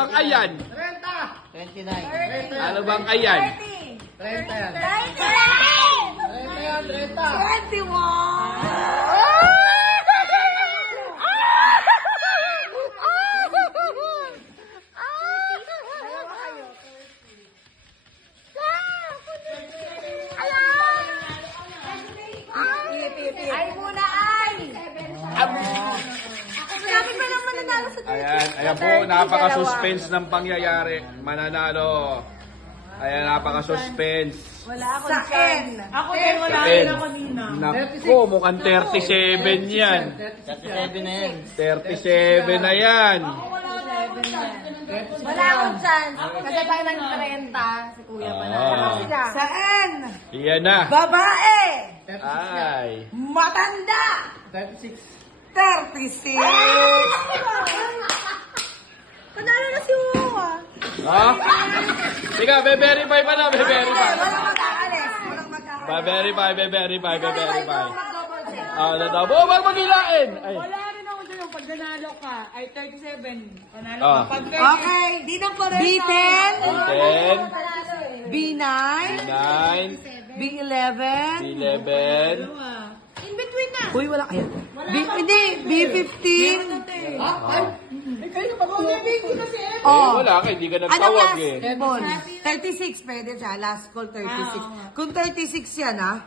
bang ayan? 29. Ano bang ayan? 30 yan. 21. Ay muna ay! Sabi pa naman nanalo sa Ayan po, napaka-suspense ng pangyayari. Mananalo. Ayan, napaka-suspense. Wala akong chance. Ako din, wala Ten. rin ako kanina. Naku, mukhang 37 yan. 37 na yan. 37 na yan. Wala akong chance. Kasi tayo ng 30. Si Kuya pa na. Ah. Saan? Iyan na. Babae! Ay. Matanda! 36. 36! Panalo na si Wawa. Ha? Sige, be-verify pa na, be-verify. Walang mag-aalis. Walang mag-aalis. Be-verify. Double check. Oh, wag magilain. Ay. Wala rin ako dyan. Pag nanalo ka, ay 37. Panalo Ah. ka. Pag 30, Okay, di na pa rin. B10, 10, B9, 9, B11. 11, In between na. Uy, wala kaya. Hindi, B15. wala ka, hindi ka Ano nagtawag last eh. ball? 36, pwede siya. Last call, 36. Kung 36 yan, ha?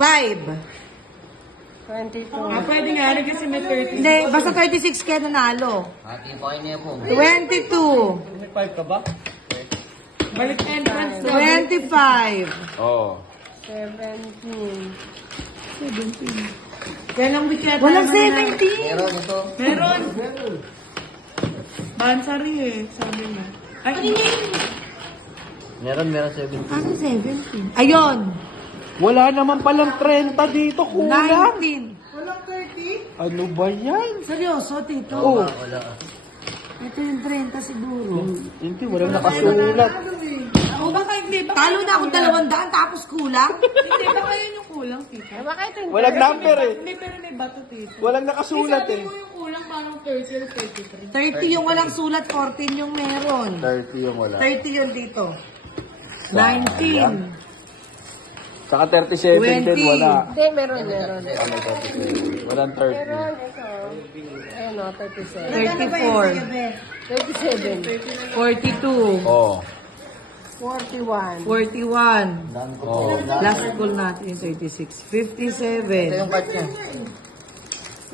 5. pwede nga rin kasi may 30. Hindi, basta 36 kaya nanalo. Ati po kayo niya po. 22. Balik entrance. 25. Oh. Yan ang biketa. Walang naman 17. Meron ito. Meron. Bansari eh, sabi mo. Ay, Meron 17. Ano 17? Ayun. Wala naman palang 30 dito, kulang. 19. Ano ba yan? Seryoso, Tito? Oh, Wala. Ito yung 30 siguro. hindi, walang nakasulat. o baka hindi. Talo na akong 200 tapos kulang. Hindi, baka yun yung kulang, tita. Walang number eh. Hindi, pero may bato, tita. Walang nakasulat Sabi eh. mo yung kulang parang 30 or 33. 30 yung walang sulat, 14 yung meron. 30 yung wala. 30 yun dito. 19. Saka 37 din, 20. wala. Hindi, meron. Ano, 37? Walang 30. Ano, 37. 34. 42. Oh. 41. 41. Oh. Last call natin yung 36. Ito 57. yung card niya.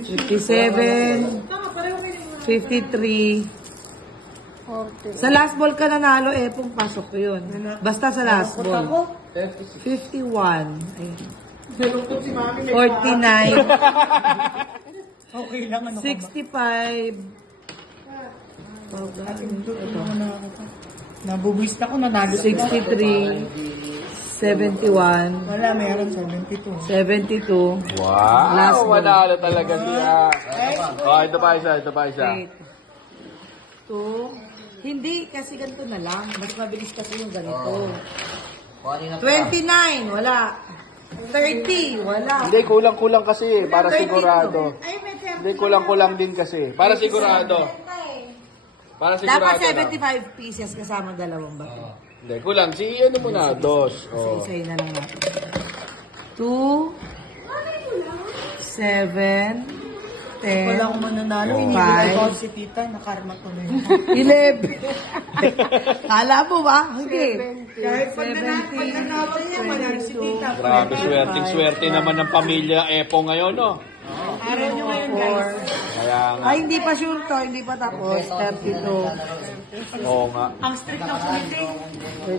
57. 53. 40. Sa last ball ka nanalo, pong pasok ko yun. Basta sa last ball. 51. Ayun. 49. Okay lang, ano 65. Nabubwis na ako, nanalo. 63. 71. Wala, meron 72. 72. Wow! Last one. Manalo talaga siya. Oh, ito pa isa. Wait. 2. Hindi, kasi ganito na lang. Mas mabilis kasi yung ganito. Kuhanin na 29, wala. 30, wala. Hindi, kulang-kulang kasi para 32. sigurado. Hindi, kulang-kulang din kasi. Para sigurado. Para sigurado Dapat lang. 75 pieces kasama dalawang bato. Hindi, kulang. Si ano muna, dos. Oh. Isa-isa na lang natin. 2, 7, 10, Wala akong mananalo. Oh. Inibigay ko Five. si tita, nakarma ko na yun. 11. Kala mo ba? Hindi. Kahit pag nanalo niya, manalo si tita. Grabe, swerting-swerte naman ng pamilya Epo ngayon, no? Araw nyo ngayon, guys. Kaya nga. Ay, hindi pa sure to. Hindi pa tapos. 32. Oo nga. Ang strict ng committee.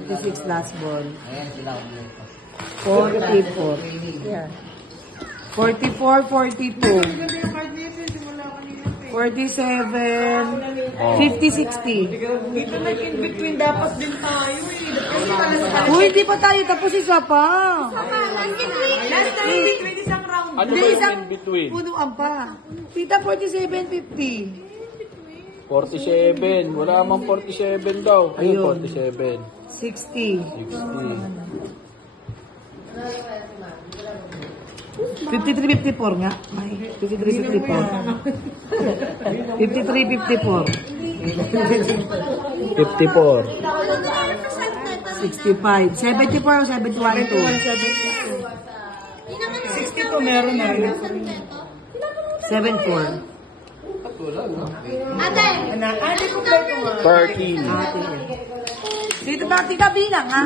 36 last ball. Ayan sila. 44. Yan. 44, 42. Ganda yung card nito, simula kanina. 47, Oh. 50, 60. Dito like in between, dapat din tayo eh. Kasi talas Uy, hindi pa tayo tapos isa pa. Last time, in between isang round. Ano Hindi, ba isang yung in between? punuan pa. Tita, 47, 50. 47. Wala mang 47 daw. Ayun, Ayun. 47. 60. 60. 53, 54 nga. Ay, 53, 54. 53, 54. 54. 65. 74 o 71 to? 62 meron na rin. 74. Hindi ko play ko nga. 13. Dito ba, tika bilang ha?